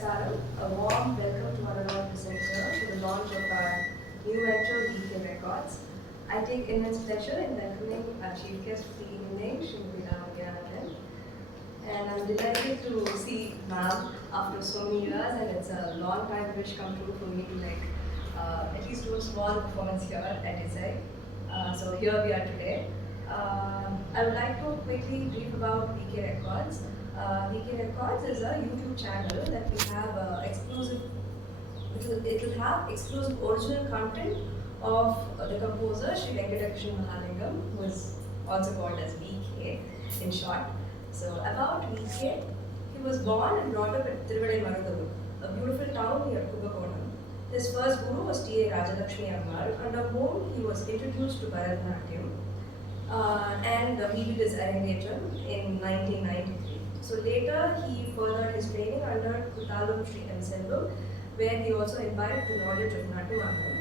Namaskaram. A warm welcome to one and all present here to the launch of our new venture, BK Records. I take immense pleasure in welcoming our chief guest for the evening, Srimati Ravanya. And I'm delighted to see ma'am after so many years, and it's a long time wish come true for me to at least do a small performance here at Isai. So here we are today. I would like to quickly brief about BK Records. BK Records is a YouTube channel that we have exclusive. It will have exclusive original content of the composer Sri Venkatakrishnan Mahalingam, who is also called as BK in short. So about BK, he was born and brought up at Tiruvadai Marudhavu, a beautiful town near Kumbakonam. His first guru was T.A. Rajalakshmi Ammal, under whom he was introduced to Bharatanatyam, and he did his arrangetum in 1993. So later he furthered his training under Kuthalum Sri M. Selvam, where he also imbibed the knowledge of Natyamandam.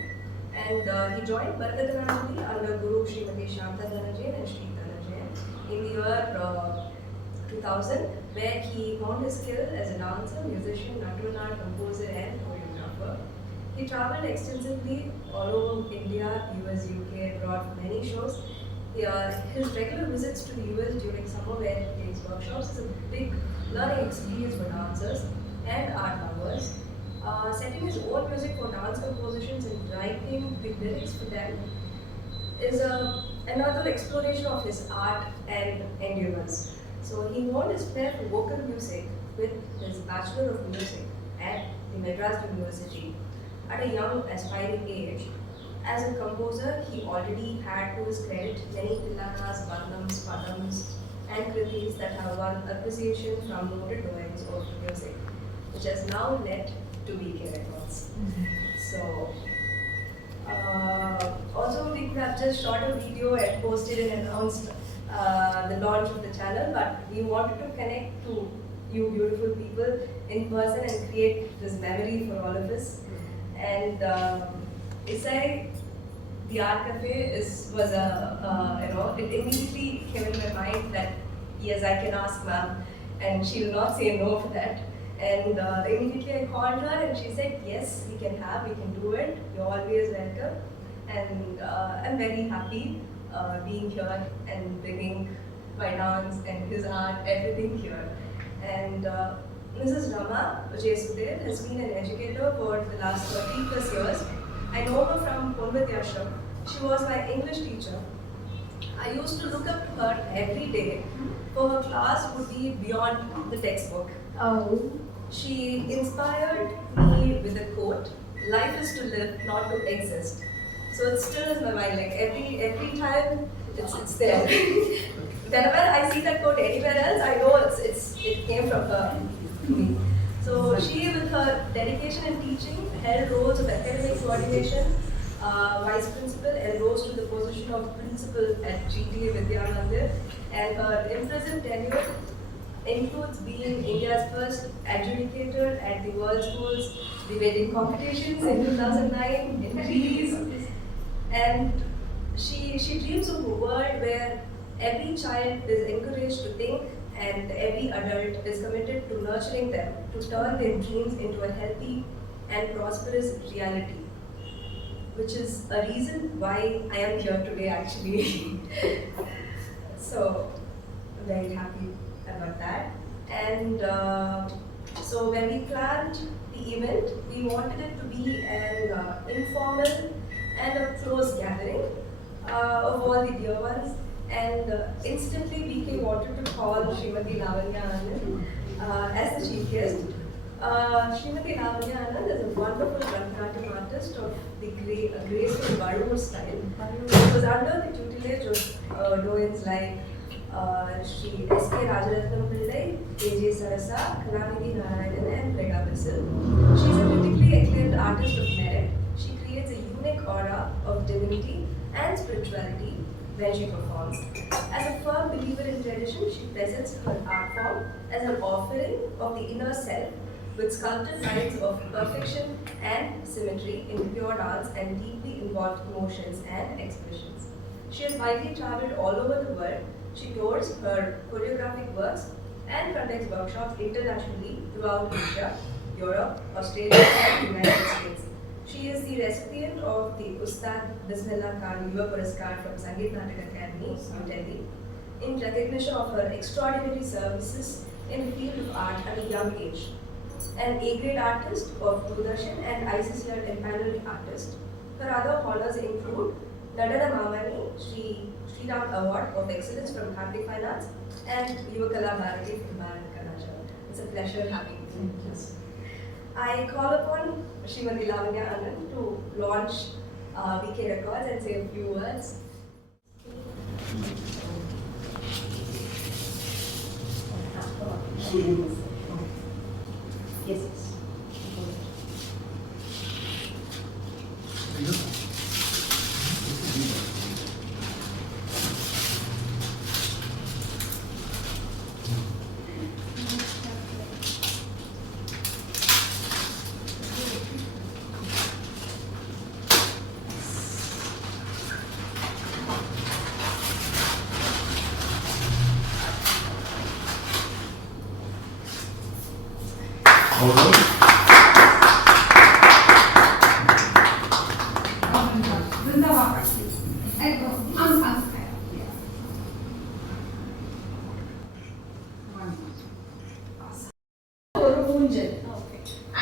And he joined Bharatanatyam under Guru Srimati Shanta Dhanajayan and Sri Dhanajayan in the year 2000, where he honed his skill as a dancer, musician, Natyamanad, composer and choreographer. He travelled extensively all over India, US, UK, abroad for many shows. His regular visits to the US during summer where he takes workshops is a big learning experience for dancers and art lovers. Setting his own music for dance compositions and writing the lyrics for them is another exploration of his art and endurance. So he honed his flair for vocal music with his Bachelor of Music at the Madras University at a young aspiring age. As a composer, he already had to his credit many tilanas, varnams, padams, and kritis that have won appreciation from noted doyens of music, which has now led to BK Records. So, also we could have just shot a video and posted and announced the launch of the channel, but we wanted to connect to you beautiful people in person and create this memory for all of us. And Isai, the art cafe was it immediately came in my mind that yes, I can ask ma'am, and she will not say no for that. And immediately I called her and she said, yes, we can do it, you're always welcome. And I'm very happy being here and bringing my dance and his art, everything here. And Mrs. Rama Jesudev has been an educator for the last 30 plus years. I know her from Purvati Ashram. She was my English teacher. I used to look up to her every day, for her class would be beyond the textbook. Oh. She inspired me with a quote, life is to live, not to exist. So it still is my mind, like every time it's there. Whenever I see that quote anywhere else, I know it came from her. So she, with her dedication in teaching, held roles of academic coordination, vice principal, and rose to the position of principal at GTA Vidya Mandir. And her impressive tenure includes being India's first adjudicator at the World Schools debating competitions in 2009 in Greece. And she dreams of a world where every child is encouraged to think and every adult is committed to nurturing them to turn their dreams into a healthy and prosperous reality, which is a reason why I am here today actually. So, I'm very happy about that. And so when we planned the event, we wanted it to be an informal and a close gathering of all the dear ones. And instantly BK wanted to call Srimati Lavanya Anand as the chief guest. Srimati Lavanya Anand is a wonderful Bharatanatyam artist of the graceful Barur style. She was under the tutelage of doyens like Sri S.K. Rajaratnam Pillai, A.J. Sarasa, Kalamidhi Narayanan and Prega Basil. She is a critically acclaimed artist of merit. She creates a unique aura of divinity and spirituality when she performs. As a firm believer in tradition, she presents her art form as an offering of the inner self with sculpted lines of perfection and symmetry in pure dance and deeply involved emotions and expressions. She has widely traveled all over the world. She tours her choreographic works and conducts workshops internationally throughout Asia, Europe, Australia, and the United States. She is the recipient of the Ustad Bismillah Khan Yuva Puraskar from Sangeet Natak Academy, New Delhi, in recognition of her extraordinary services in the field of art at a young age. An A-grade artist of Doordarshan and ICCR empaneled artist. Her other honors include Nadana Mamani Sri Ram Award of Excellence from Kartik Fine Arts and Yuvakala Bharati from Bharat Karnataka. It's a pleasure having you. Thank you. I call upon Srimati Lavanya Anand to launch VK Records and say a few words. Yes, yes.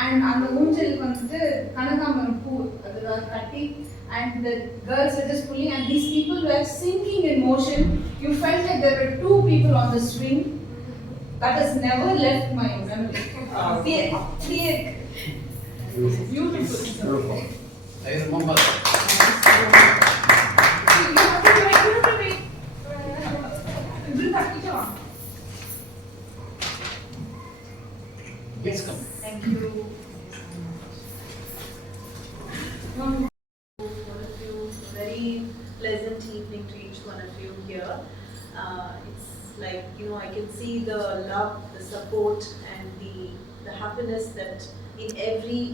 And on the ஊஞ்சல் வந்து கனகாம்பரம் பூ அதுல கட்டி and the girls were just pulling and these people were sinking in motion. You felt like there were two people on the swing. That has never left my memory. Beautiful. I remember. Yes, come. Thank you. One of you, very pleasant evening to each one of you here. It's like, I can see the love, the support, and the happiness that in every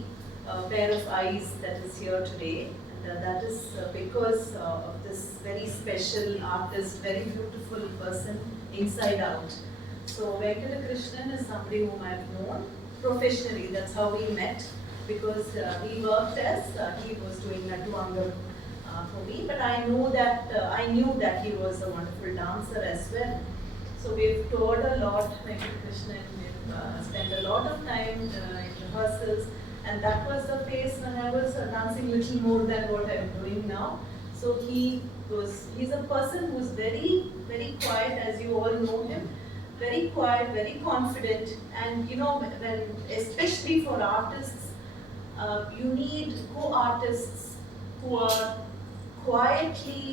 pair of eyes that is here today. And that is because of this very special artist, very beautiful person, inside out. So Venkata Krishnan is somebody whom I've known professionally. That's how we met, because he worked as he was doing Nattuangam for me. But I knew that he was a wonderful dancer as well. So we've toured a lot, Venkata Krishnan. We've spent a lot of time in rehearsals, and that was the phase when I was dancing little more than what I'm doing now. So he's a person who's very, very quiet, as you all know him. Very quiet, very confident, and when, especially for artists, you need co-artists who are quietly,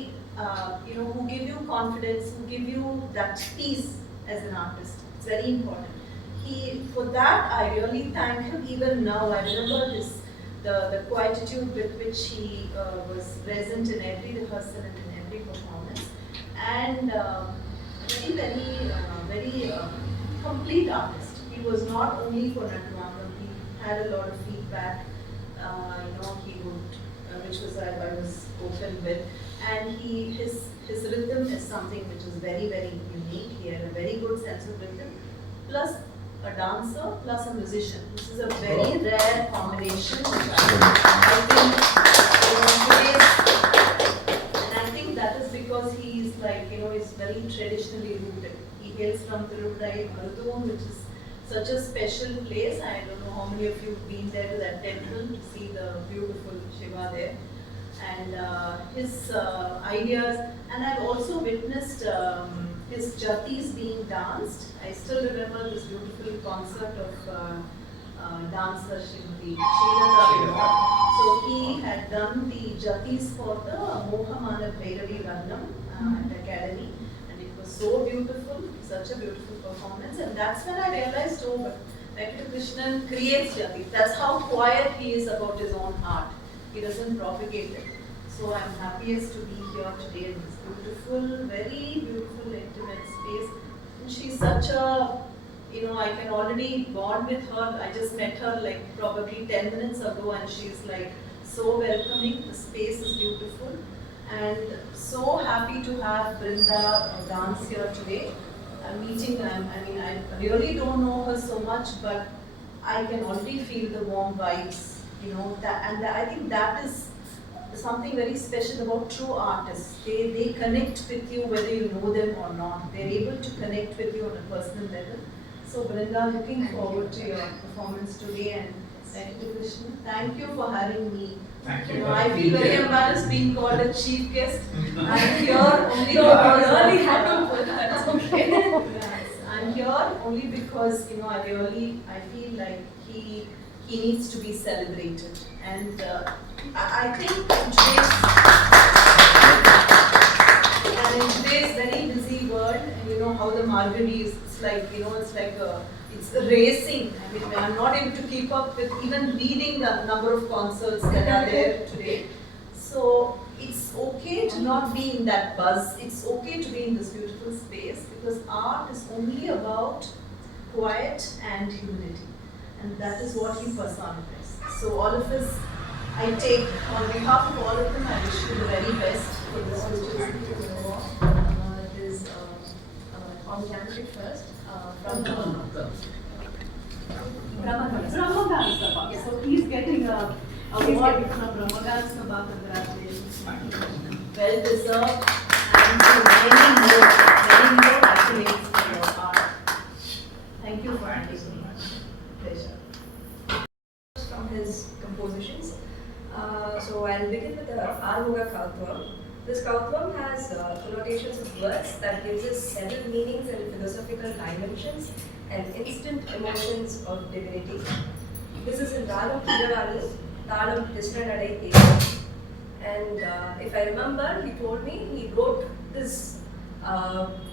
who give you confidence, who give you that peace as an artist. It's very important. For that, I really thank him. Even now, I remember the quietude with which he was present in every rehearsal and in every performance, and very complete artist. He was not only for Nattuangam, he had a lot of feedback, he would, which was I was open with, and his rhythm is something which is very, very unique. He had a very good sense of rhythm, plus a dancer, plus a musician. This is a very rare combination, which I think today's, and I think that is because he's like, he's very traditionally rooted. He hails from Tirupati, Marudum, which is such a special place. I don't know how many of you have been there to that temple to see the beautiful Shiva there. And his ideas, and I've also witnessed his jatis being danced. I still remember this beautiful concert of dancer Shrimati Srilata. So he had done the jatis for the Mohamana Bhairavi Ragnam at Academy. So beautiful, such a beautiful performance, and that's when I realized, but Venkata Krishnan creates jati. That's how quiet he is about his own art. He doesn't propagate it. So I'm happiest to be here today in this beautiful, very beautiful, intimate space. And she's such a, I can already bond with her. I just met her like probably 10 minutes ago, and she's like so welcoming. The space is beautiful. And so happy to have Brinda dance here today. I really don't know her so much, but I can already feel the warm vibes, I think that is something very special about true artists. They connect with you whether you know them or not. They're able to connect with you on a personal level. So Brinda, looking forward to your performance today, and thank you, Krishna. Thank you for having me. Thank you. I feel very embarrassed being called a chief guest. I'm here only No, because I really had to put that. Okay. Yes, I'm here only because I feel like he needs to be celebrated, and I think in today's very busy world, and you know how the Margari is, it's racing. I mean, I'm not able to keep up with even reading the number of concerts that are there today. So it's okay to not be in that buzz. It's okay to be in this beautiful space, because art is only about quiet and humility, and that is what he personifies. So all of us, I take on behalf of all of them, I wish you the very best for this festival. It is on January 1st from Brahma. Brahma Dance Sabha. Yeah. So he's getting a He's award getting- from Brahma Dance Sabha. Congratulations. Thank you. Well deserved, and many more accolades for your art. Thank you for Thank you so having me. much. Pleasure. From his compositions. So I'll begin with the Armuga Kautvam. This Kautvam has connotations of words that gives us several meanings and philosophical dimensions and instant emotions of divinity. This is in Ragam Kiravali, Talam Tisranadai Ekam. And if I remember, he told me he wrote this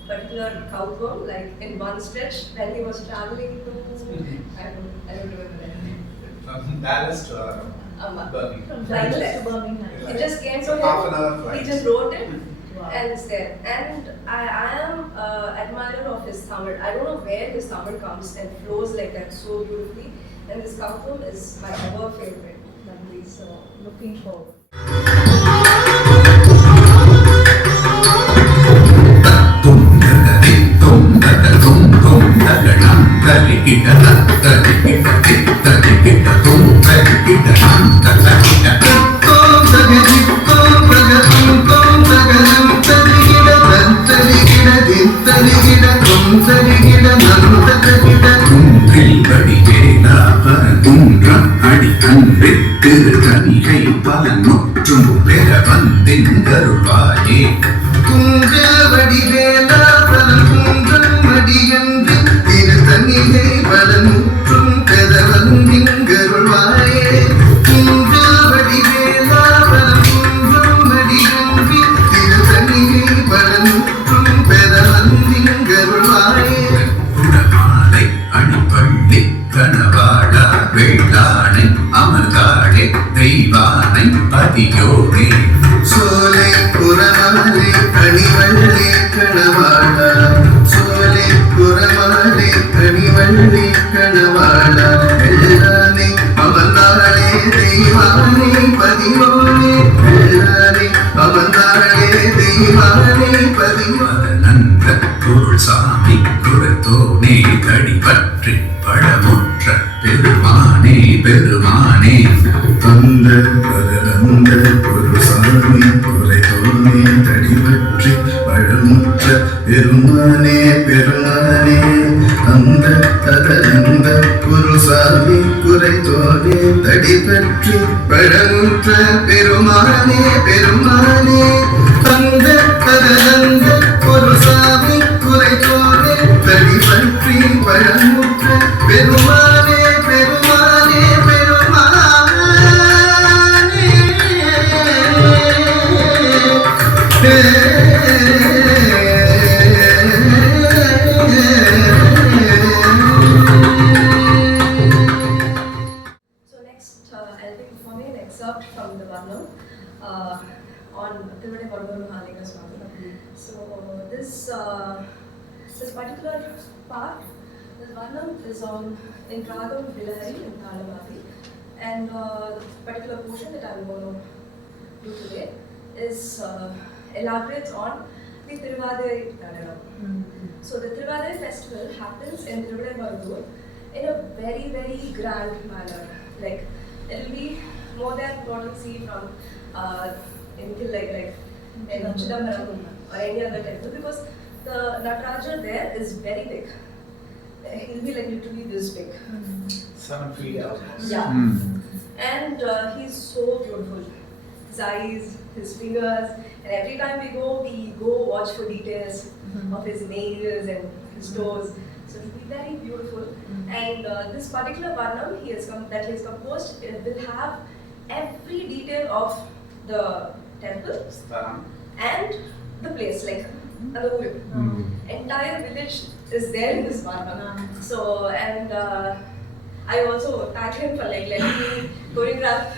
particular Kautvam like in one stretch when he was traveling to, I don't remember that. From Dallas to Birmingham. From Like Dallas that. to Birmingham. It just came It's to a him. half an hour flight. He just wrote it, Wow. and it's there. And I am admirer of his Tamil. I don't know where his Tamil comes and flows like that so beautifully. And this Kautvam is my ever favorite memory. So Looking forward. Thiruthanigai பலன் முற்றும் பெற வந்தெங்கருள்வாயே குன்றவடி வேலா பலன் குன்றம் அடியன்று திருத்தணிகை பலன் முற்றும் பெற வந்தெங்கருள்வாயே குன்றவடி வேலா பலன் குன்றம் அடியன்று திருத்தணிகை பலன் முற்றும் பெற வந்தெங்கருள்வாயே குணமாலை அடிப்பள்ளி கணவாடா வேளாணை அமர்காடே தெய்வானை பதியோனே சோலை புறமாலை கனிவள்ளி கணவாடா சோலை புறமாலை கனிவள்ளி கணவாடா வெள்ளானை அமர்ந்தாளே தெய்வானை பதியோனே வெள்ளானை அமர்ந்தாளே தெய்வானை பதியோனே நந்த பொருள் சாமி குரத்தோனே கடிபற்றி பழமுற்ற பெருமானே பெருமானே தந்த பரந்த ஒரு சாமி குறைத்தோனே தடிபற்றி பழமுற்ற பெருமானே பெருமானே அந்த ததந்த ஒரு சாமி குறைத்தோனே தடிபற்றி பழமுற்ற பெருமானே பெருமானே அந்த ததந்த ஒரு சாமி குறைத்தோனே தடிபற்றி பழமுற்ற பெருமானே பெருமானே பெருமானே So next, I'll be performing an excerpt from the Varnam on Tiruvade Varnam Mahalika Swami. So this particular part, this Varnam is in Ragam Bilahari in Talamati, and the particular portion that I'm going to do today is elaborates on the Tiruvade Nadagam. So the Tiruvade festival happens in Tiruvade Varnam in a very, very grand manner. Like, it'll be more than what you see from anything like in Chidambaram or any other temple, because the Nataraja there is very big. He'll be like literally this big. 7 feet almost. Yeah. Mm. And he's so beautiful. His eyes, his fingers, and every time we go watch for details of his nails and his toes. So it'll be very beautiful. And this particular Varnam that he has composed, it will have every detail of the temple Sthanam. and the place, like the entire village is there in this Varnam. So, and I also tagged him for like letting me choreograph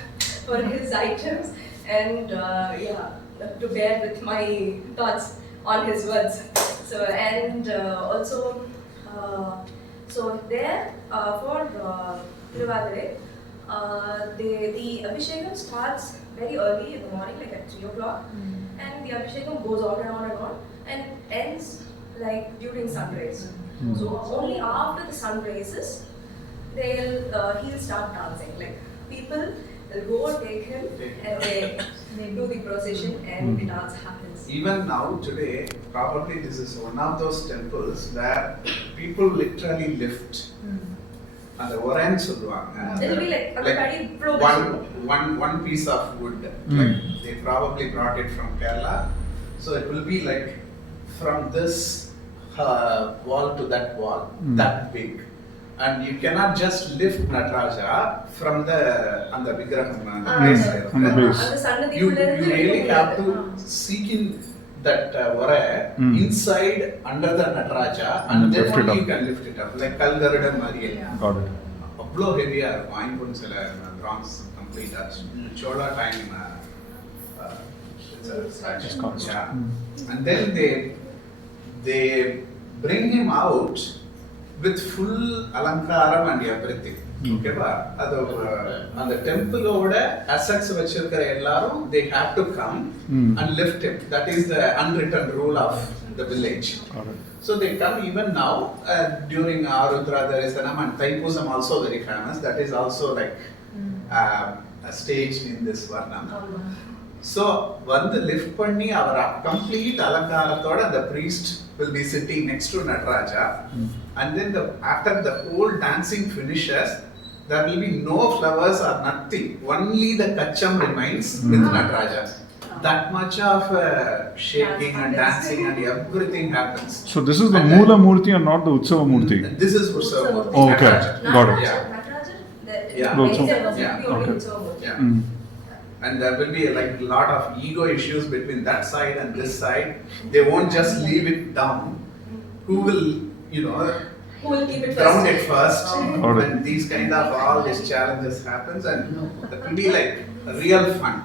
for his items and to bear with my thoughts on his words. So, and also, so there for Tiruvadare, the Abhishekam starts very early in the morning, like at 3 o'clock, and the Abhishekam goes on and on and on, and ends like during sunrise. So only after the sun rises, he'll start dancing. Like people will go take him and they do the procession and the dance happens. Even now, today, probably this is one of those temples where people literally lift. And the orange சொல்லுவாங்க. It'll be like a very one piece of wood. Like they probably brought it from Kerala. So it will be like from this wall to that wall, that big. And you cannot just lift Nataraja from the Vigraham place. On the base. You really have to seek in that vara inside under the Nataraja and then only you can lift it up. Like Kalgarada Mariya. Got it. Ablo heavy இருக்கும் சில bronze complete Chola time It's called. and then they bring him out with full alankaram and everything. Okay ba adu and the temple oda assets vechirukra ellarum they have to come and lift him. That is the unwritten rule of the village. Got it. So they come even now during Arudra Darisanam and Thaipusam also very famous. That is also like staged in this Varnam. So when the lift panni our complete alankarathoda the priest will be sitting next to Nataraja and then after the whole dancing finishes there will be no flowers or nothing, only the kacham remains with Nataraja. That much of shaking and dancing and everything happens. So this is the Moola Murti and not the Utsava Murti. This is Utsava Murti. Oh, okay. Nataraja. Got it. Nataraja, Yeah. The Utsava. only Okay. Utsava. Yeah. And there will be like a lot of ego issues between that side and this side. They won't just leave it down. Who will, Who will keep it ground first? it first? Got it. And these kind of all these challenges happens and it will be like real fun.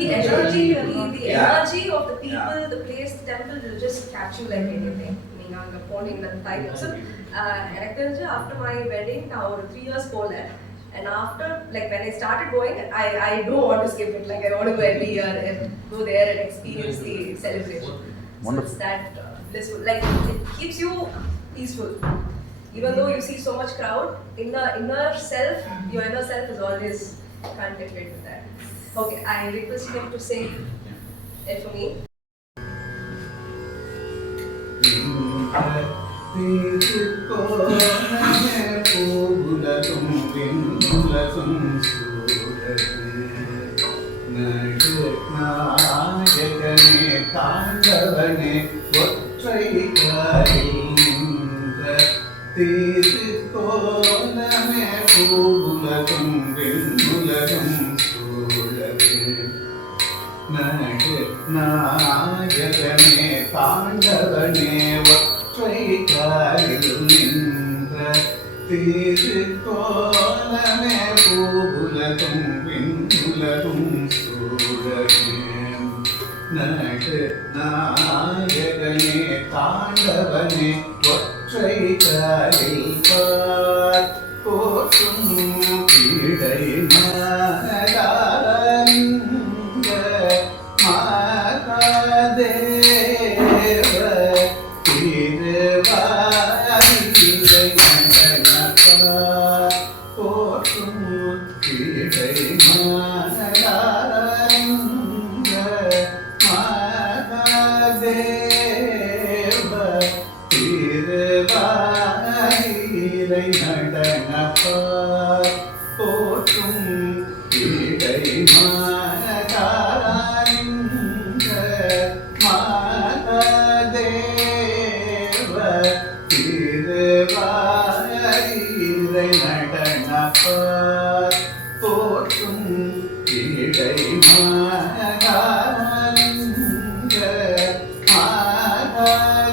The energy of the Yeah. people, the place, the temple will just catch you like anything. I'm falling in the time. So, after my wedding, now 3 years polar. And after, like when I started going, I don't want to skip it. Like I want to go every year and go there and experience the celebration. Wonderful. So it's that blissful. Like it keeps you peaceful. Even though you see so much crowd, your inner self is always contented with that. Okay, I request him to sing it for me. தாண்டவனே ஒற்றை திருக்கோலமே பூவுலகும் விண்ணுலகும் சூழவே நாயகனே தாண்டவனே ஒற்றை காலில் நின்ற திருக்கோலமே பூவுலகும் விண்ணுலகும் சூழவே நாயகனே தாண்டவனே ஒற்றை காலில் பார் போற்றும் பீடை மனதாரங்க மகாதேவ திருவாரிகை போற்றும் இடை மகாலிங்க மகாதேவ திருவாரீரை நடனப்பார் போற்றும் இடை மகாலிங்க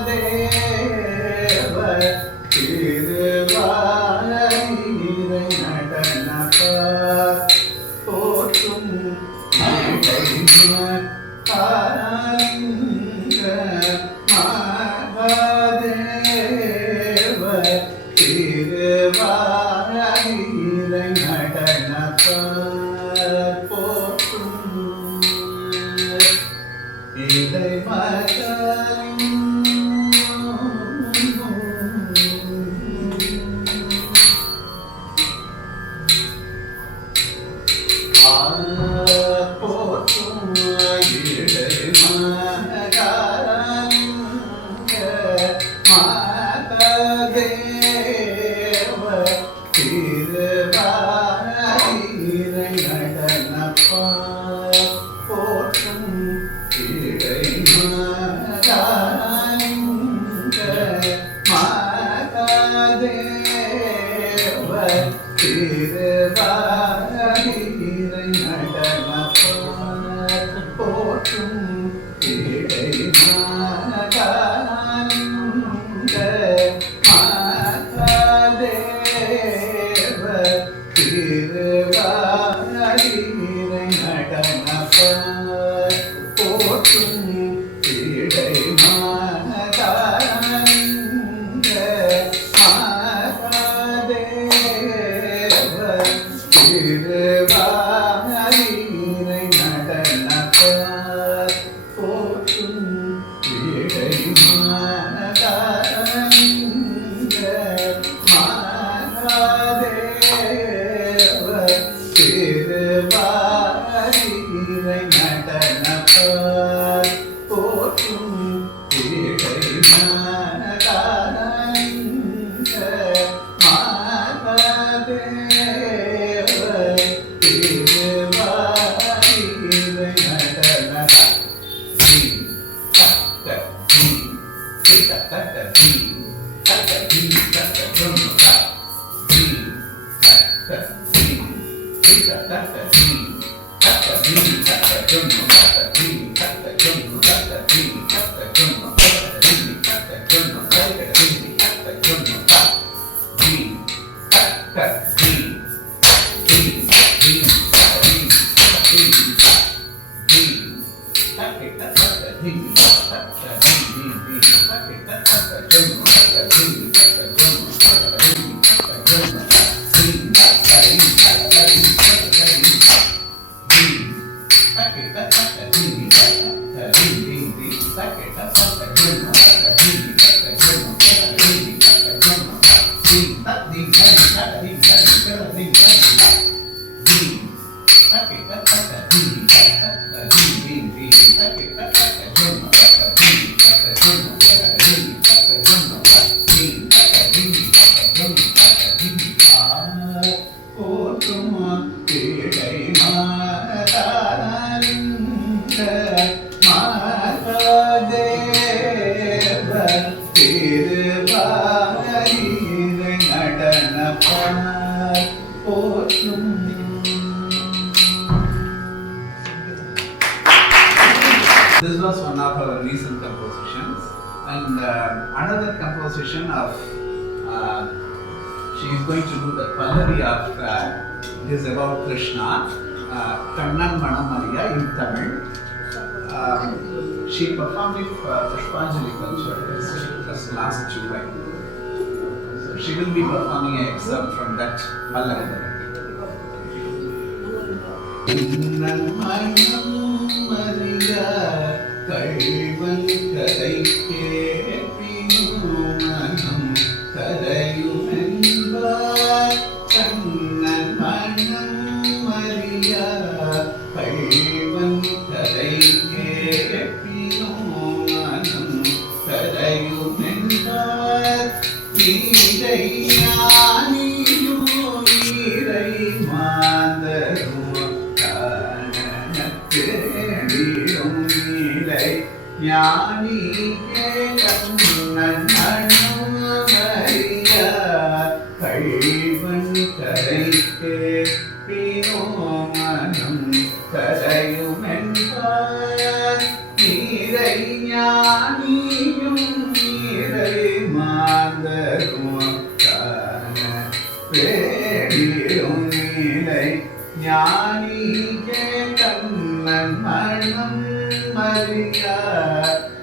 மகாதேவ திருவாரீரை நடனப்பார் போற்றும் இடை போற்றும் இடை மகாலிங்க மகாதேவ திருவாரீரை நடனப்பார் போற்றும் இடை மகாலிங்க மகாதேவ திருவாரீரை நடனப்பார் போற்றும் இடை மகாலிங்க மகாதேவ திருவாரீரை நடனப்பார் போற்றும் இடை மகாலிங்க மகாதேவ திருவாரீரை நடனப்பார் போற்றும் இடை மகாலிங்க மகாதேவ திருவாரீரை நடனப்பார் போற்றும் இடை Mahalinga Mahadeva திருவாரீரை நடனப்பார் This was one of our recent compositions, and another composition of she is going to do the Pallavi of is about Krishna, Kannan Manamariya in Tamil. She performed it for Pushpanjali culture just last July. So she will be performing an excerpt from that Pallavi. கள்வன் கதை கேட்பினும் மனம் கரையுமென்பார் கண்ணன் மனம் அறியா கள்வன் கதை கேட்பினும் மனம் கரையுமென்பார் ஈரை ஞானியும் ஈரை மாந்தரும் தேடிடும் நீலை ஞானி கண்ணன் மணியா கழிவன் கரைக்கு பினோ மனம் கரையுமென்பார் நீரை ஞானியும் நீரை மாந்தரும் காண வேடிடும் நீலை ஞானி கண்ணன் மனம் மரியா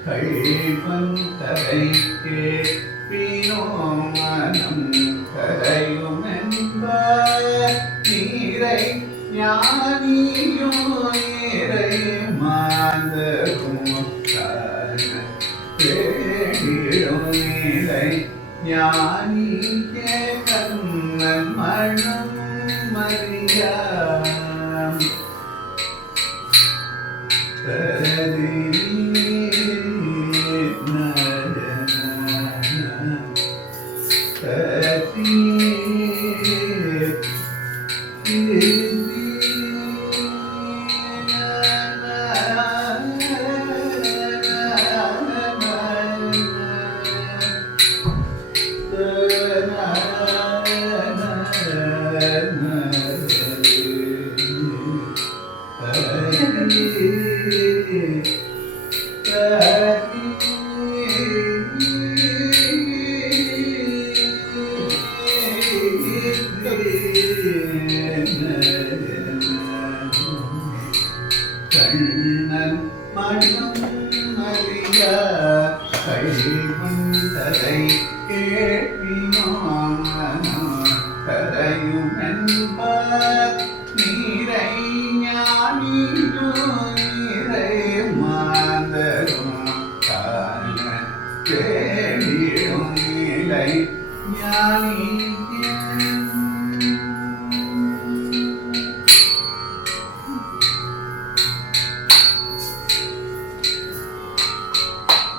கழிவன் கரைக்கு பினோ மனம் கரையுமென்பார் நீரை ஞானியும் நீரை மாந்தரும் காண தேடிடும் நீலை ஞானி கண்ணன் மனம் மரியா கண்ணன் மனம் மரியா கைவன் தரை கேட்பினோ மனம் கரையும் என்பார் நீரை ஞானியோ நீரை மாந்தரும் காண தேடிடும் நீலை ஞானி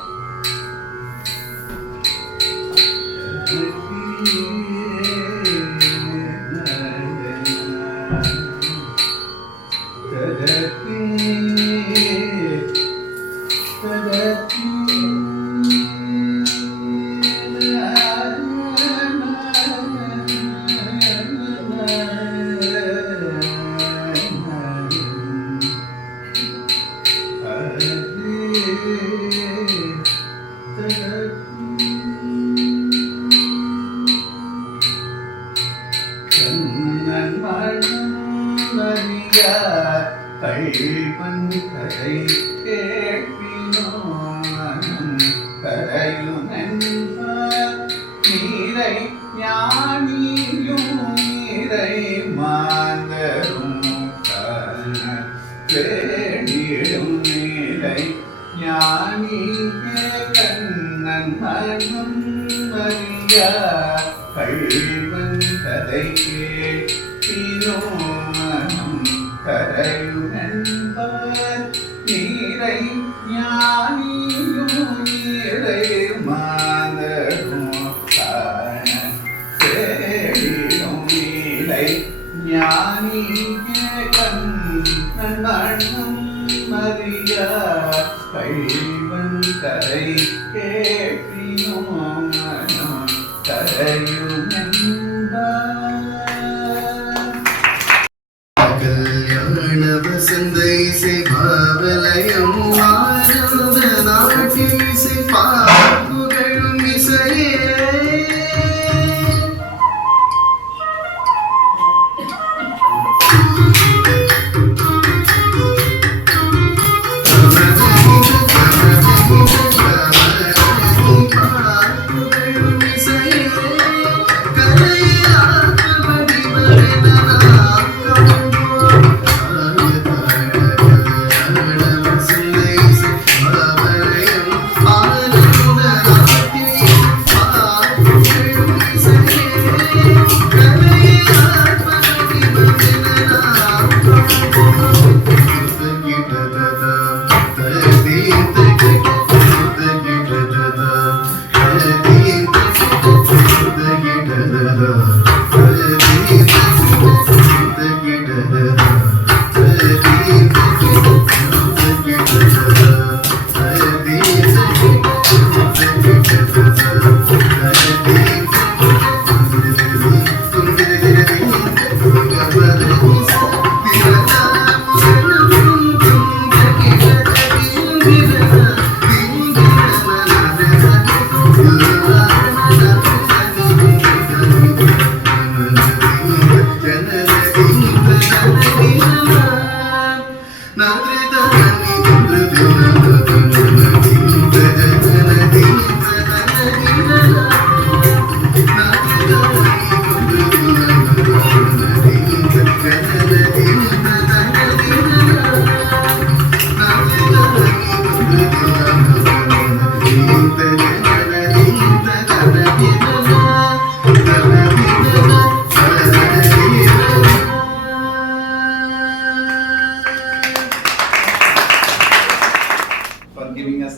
கண்ணன் மனம் மரியா கைவன் கரை கேட்பினோ மனம் கரையும் என்பார் நீரை ஞானியும் நீரை மாந்தரும் காண தேடிடும் நீலை ஞானி கண்ணன் மனம் மரியா கைவன் கதை கேட்பினோ மனம் கரையுமென்பார் நீரை ஞானியும் நீரை மாந்தரும் காண தேடிடும் நீலை ஞானி கண்ணன் மனம் மரியா கைவன் கரை கேட்பினோ மனம் கல்யாண வசந்த இசை பாவலயம் ஆனந்த நாட்டிய இசை புகழும் இசையே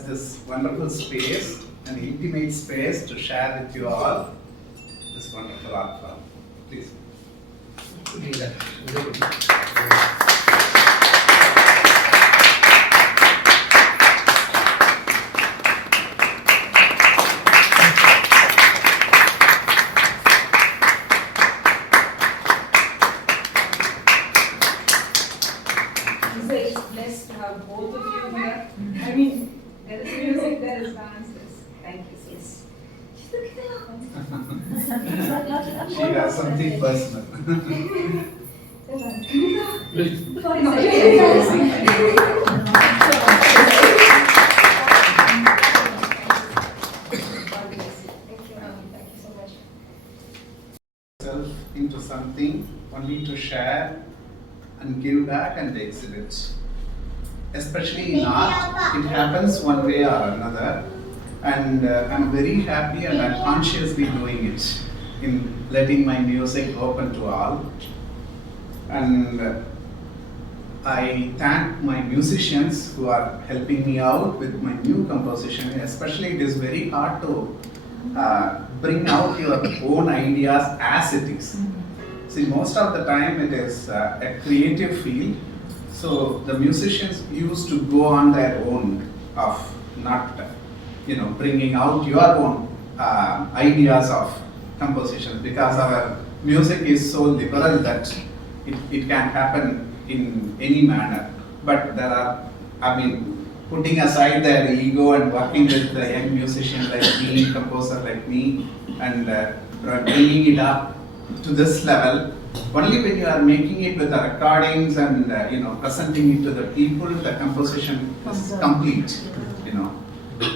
this wonderful space, an intimate space to share with you all this wonderful art form. Please. Isai, it's blessed to have both of you here. I mean, there is music, there is dance. Thank you, sis. She has something personal. Self into something only to share and give back and exhibit. Especially in art, it happens one way or another, and I'm very happy and I'm consciously doing it in letting my music open to all. And I thank my musicians who are helping me out with my new composition. Especially, it is very hard to bring out your own ideas as it is. See, most of the time it is a creative field, so the musicians used to go on their own of not, bringing out your own ideas of composition, because our music is so liberal that it can happen in any manner. But there are, putting aside their ego and working with the young musician like me, composer like me, and bringing it up to this level, only when you are making it with the recordings and presenting it to the people, the composition is complete,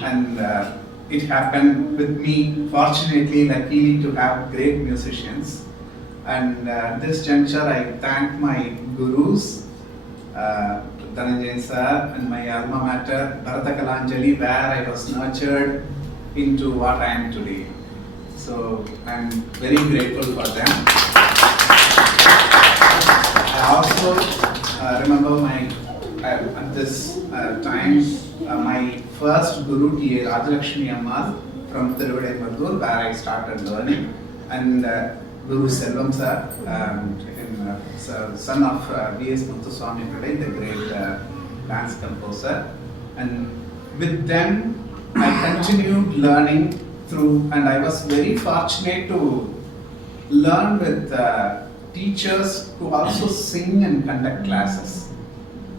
and it happened with me, fortunately, luckily, to have great musicians. And this juncture, I thank my gurus, Dhananjay sir, and my alma mater, Bharata Kalanjali, where I was nurtured into what I am today. So I'm very grateful for them. I also remember at this time, my first guru, T.A. Rajalakshmi Amma from Tiruvadaimattur, where I started learning, and Guru Selvam sir, son of V.S. Muthuswami Pillai, the great dance composer. And with them, I continued learning through, and I was very fortunate to learn with teachers who also sing and conduct classes.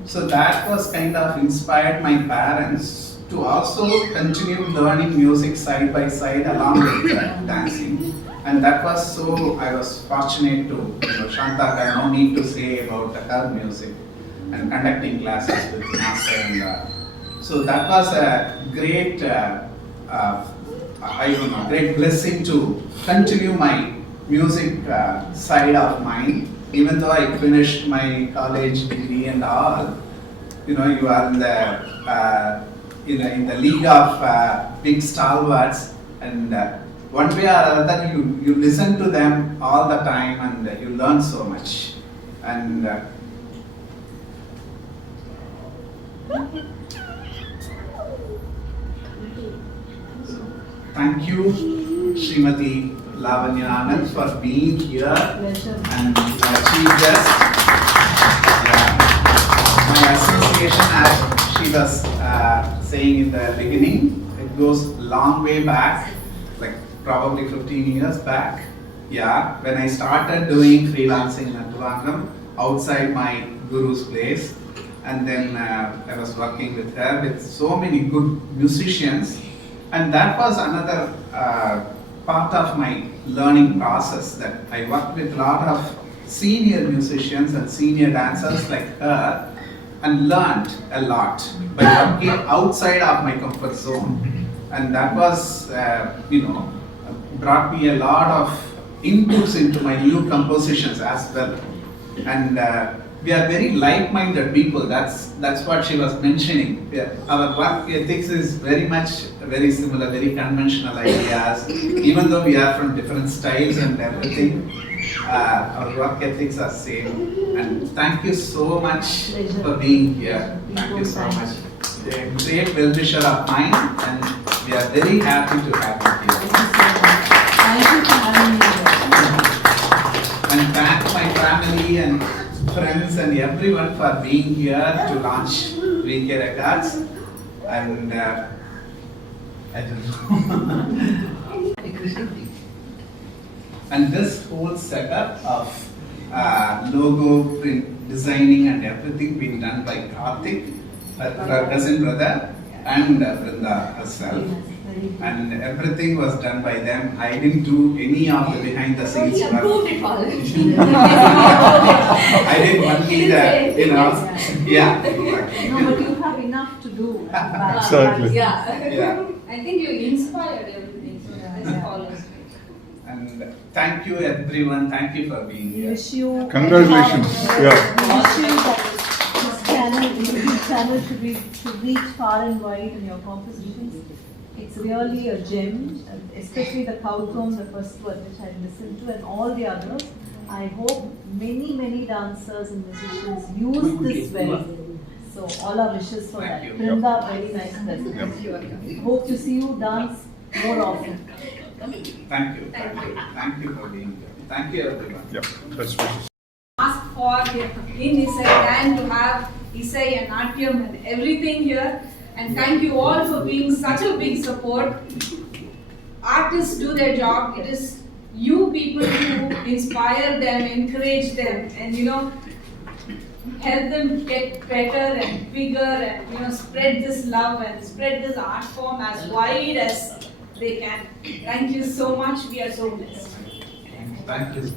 So that was kind of inspired my parents to also continue learning music side by side along with dancing. And that was so, I was fortunate to, Shanta, I no need to say about her music and conducting classes with master. And so that was a great, great blessing to continue my music side of mine. Even though I finished my college degree and all, you are in the in the league of big stalwarts, and one way or other you listen to them all the time and you learn so much. And thank you, Srimati Lavanya Anand, for being here and chief guest. My association, as she was saying in the beginning, it goes long way back, like probably 15 years back. Yeah, when I started doing freelancing in Atuvangam outside my guru's place, and then I was working with her with so many good musicians, and that was another part of my learning process, that I worked with a lot of senior musicians and senior dancers like her and learned a lot by working outside of my comfort zone. And that was, brought me a lot of inputs into my new compositions as well. And we are very like-minded people. That's what she was mentioning. Our work ethics is very similar, very conventional ideas. Even though we are from different styles and everything, our work ethics are same. And thank you so much for being here. Thank you so much. a great well-wisher of mine, and we are very happy to have you here. Thank you for having me here. And thank my family and friends and everyone for being here to launch VK Records. And I don't know. And this whole setup of logo, print, designing, and everything being done by Karthik, her cousin brother, and Vrinda herself. And everything was done by them. I didn't do any of the behind the scenes He work. approved it all. I did only the, you know, yeah, exactly. No, but you have enough to do. Exactly. Yeah. Yeah. I think you inspired everything, so that's always great. And thank you everyone. Thank you for being We here. wish you. Congratulations. Yeah. We wish you that this channel should reach far and wide in your compositions. It's really a gem, especially the cow tone, the first one which I listened to, and all the others. I hope many dancers and musicians use this well. So all our wishes for that. Thank you. Brinda, very nice present. Hope to see you dance more often. Thank you. Thank you for being here. Thank you everyone. Yep. That's right. Ask for in Isai and to have Isai and Natyam and everything here. And thank you all for being such a big support. Artists do their job. It is you people who inspire them, encourage them, and help them get better and bigger, and spread this love and spread this art form as wide as they can. Thank you so much. We are so blessed. Thank you.